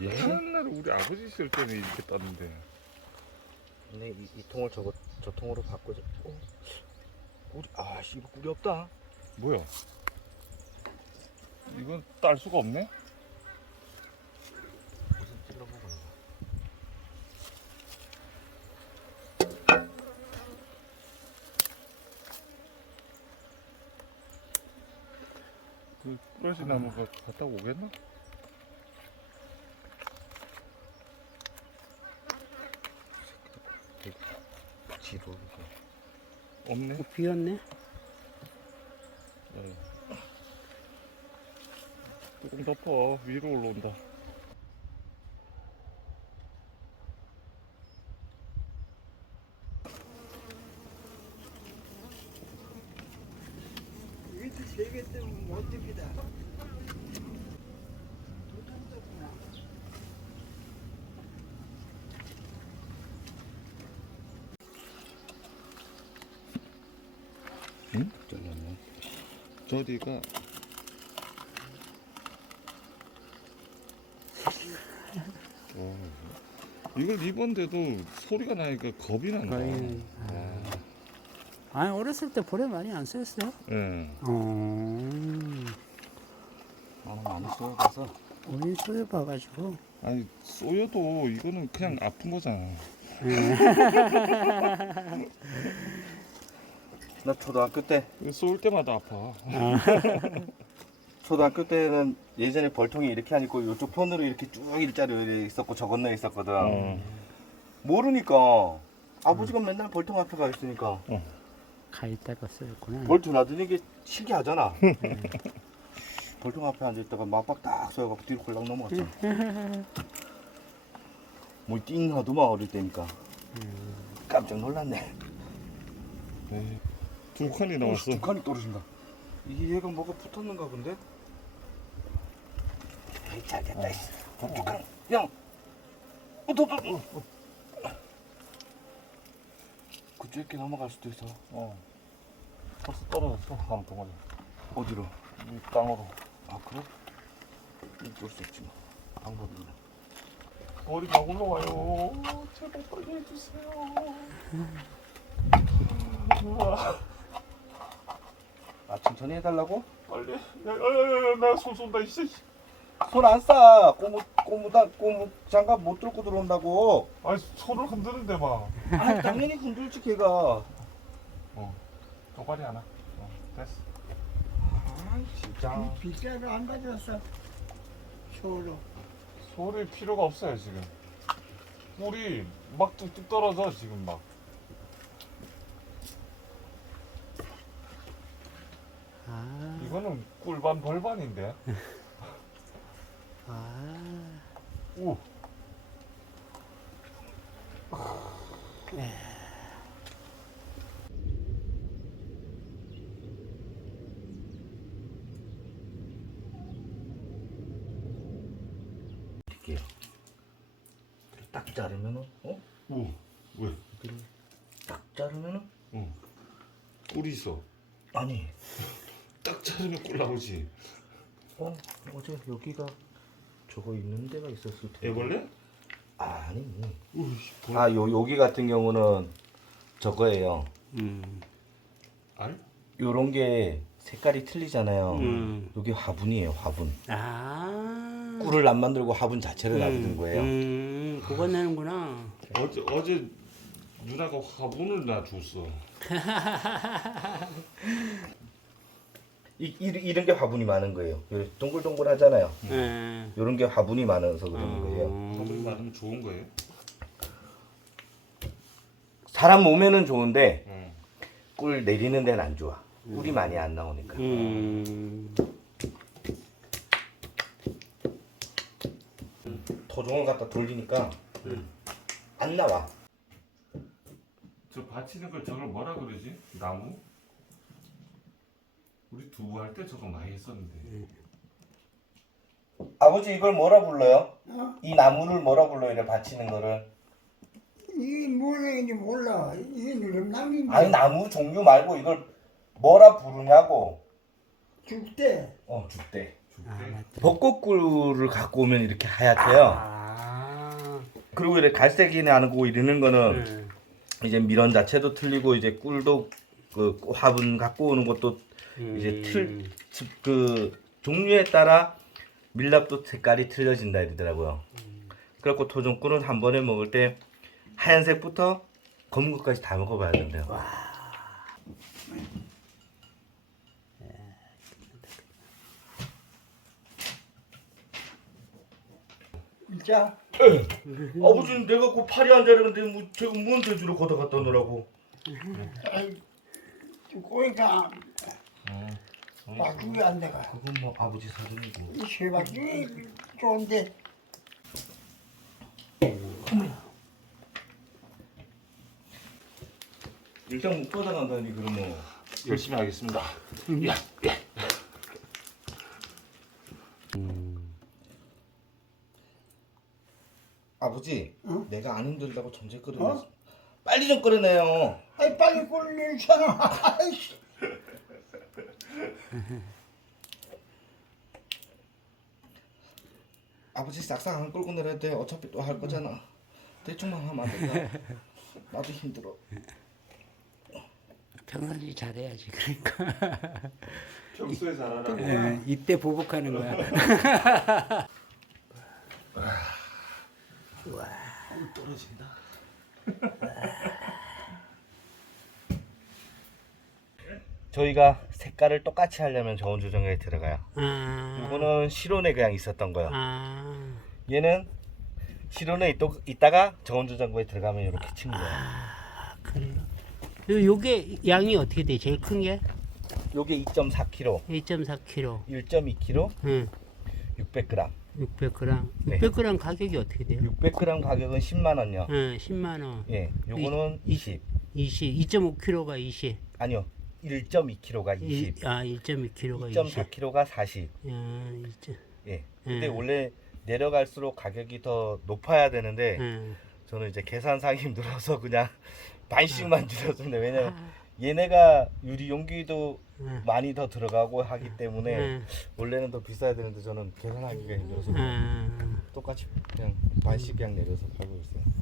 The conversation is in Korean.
예? 옛날에 우리 아버지 있을 때는 이렇게 땄는데 근데 이, 이 통을 저거 저 통으로 바꾸자. 어? 꿀이 아씨 이거 꿀이 없다. 뭐야? 이건 딸 수가 없네? 무슨 찔러보고 있나? 그 꾸러시 나무가 갔다 오겠나? 지도 이거. 없네. 비었네. 네. 뚜껑 덮어 위로 올라온다. 세개 때문에 못 됩니다. 잘렸네. 저리가 어, 이걸 입었는데도 소리가 나니까 겁이 난다. 거의. 아니 어렸을 때 볼에 많이 안 쓰였어요? 예. 어. 나는 많이 쏘여봐서 우리 소유 봐가지고. 아니 쏘여도 이거는 그냥 아픈 거잖아. 나 초등학교 때 이거 쏠 때마다 아파. 초등학교 때는 예전에 벌통이 이렇게 아니고 이쪽 편으로 이렇게 쭉 일자로 있었고 저 건너에 있었거든. 어. 모르니까 아버지가 맨날 벌통 앞에 가 있으니까 가 있다가 쓰였구나. 벌통 놔두는 게 신기하잖아. 벌통 앞에 앉아 있다가 막박 딱 쏘여갖고 뒤로 홀랑 넘어갔잖아. 뭐띵 하더만 어릴 때니까. 깜짝 놀랐네. 네. 두 칸이 나왔어. 두 칸이 떨어진다. 이게 얘가 뭐가 붙었는가 본데? 에이, 잘 됐다. 이씨. 두 칸. 형! 어, 너, 너, 너. 그쪽 이렇게 넘어갈 수도 있어. 어. 벌써 떨어졌어 한 동아리. 어디로? 이 땅으로. 아, 그래? 어쩔 수 없지 뭐. 방법이 있나. 머리가 올라와요. 제발 빨리 해주세요. 아, 천천히 해달라고? 빨리. 야야야야 나손 쏜다 이씨. 손 안 싸! 고무, 고무다, 고무 장갑 못 들고 들어온다고. 아니 손을 흔드는데 막. 아, 당연히 흔들지, 걔가. 어. 도발이 하나. 어, 됐어. 아, 진짜. 빗자루 안 가져왔어. 서울로. 소리 필요가 없어요 지금. 꿀이 막 뚝뚝 떨어져 지금 막. 이거는 꿀반 벌반인데. 아. 오. 드릴게요. 딱 자르면은, 어? 오. 왜? 딱 자르면은? 어. 꿀이 있어. 아니, 딱 자르면 꿀 나오지. 어, 어제 여기가 저거 있는 데가 있었을 텐데. 애벌레? 아니. 우씨. 아, 요, 여기 같은 경우는 저거예요. 음. 알? 요런 게 색깔이 틀리잖아요. 음. 여기 화분이에요, 화분. 아. 꿀을 안 만들고 화분 자체를 놔두는 거예요. 음. 그거 내는구나. 어제 어제 누나가 화분을 놔줬어. 이, 이, 이 런 게 화분이 많은 거예요. 요 동글동글 하잖아요. 예. 요런 게 화분이 많아서 그러는 거예요. 화분이 음. 많으면 좋은 거예요. 사람 몸에는 좋은데 응. 꿀 내리는 데는 안 좋아. 꿀이 많이 안 나오니까. 음. 토종을 갖다 돌리니까 안 나와. 저 받치는 걸 저걸 뭐라 그러지? 나무? 우리 두부 할때 저거 많이 했었는데. 아버지 이걸 뭐라 불러요? 어? 이 나무를 뭐라 불러요? 이래 받치는 거를. 이게 뭐라는지 몰라. 이게 누름나무인데. 아니 나무 종류 말고 이걸 뭐라 부르냐고. 죽대. 어 죽대. 아, 맞다. 벚꽃꿀을 갖고 오면 이렇게 하얗대요. 아. 그리고 이렇게 갈색이 나고 이러는 거는 네. 이제 밀원 자체도 틀리고 이제 꿀도 그 화분 갖고 오는 것도 이제 틀그 종류에 따라 밀랍도 색깔이 틀려진다 이러더라고요. 그래갖고 토종꿀은 한 번에 먹을 때 하얀색부터 검은 것까지 다 먹어봐야 된대요. 진짜 아버지는 내가 그 팔이 안 자르는데 뭐 제가 뭔 대주로 걷어 갖다 놓으라고. 꼬니까 바꾸기 안 돼가. 그건 뭐 아버지 사정이고. 이 세바퀴 좋은데 일단 못 받아간다니 그러면. 열심히 하겠습니다. 아버지, 응? 내가 안 힘들다고 전체 끓여. 어? 빨리 좀 끓여내요. 아이 빨리 꼴리잖아. 아이씨. 아버지 싹싹 안 끌고 내려야 돼. 어차피 또 할 거잖아. 대충만 하면 안 된다. 나도 힘들어. 평상시 잘해야지 그러니까. 평소에 잘하라고. 예, 이때 보복하는 거야. 저희가 색깔을 똑같이 하려면 저온 조정에 들어가요. 아. 이거는 실온에 그냥 있었던 거야. 아. 얘는 실온에 있, 있다가 저온 조정구에 들어가면 이렇게 친 거야. 아, 그래요. 요- 요게 양이 어떻게 돼? 제일 큰 게? 요게 2.4kg, 1.4kg. 1.2kg, 응. 600g. 600g. 네. 600g 가격이 어떻게 돼요? 600g 가격은 10만 원요. 응, 10만 원. 예, 요거는 20. 20. 2.5kg가 20. 아니요, 1.2kg가 20. 이, 아, 1.2kg가 20. 2.4kg가 40. 야, 1. 예. 근데 음. 원래 내려갈수록 가격이 더 높아야 되는데 응. 저는 이제 계산상이 힘들어서 그냥 반씩만 줄였습니다. 왜냐면 아. 얘네가 유리 용기도 응. 많이 더 들어가고 하기 때문에 응. 원래는 더 비싸야 되는데 저는 계산하기가 힘들어서 아. 똑같이 그냥 반씩 그냥 내려서 팔고 있어요.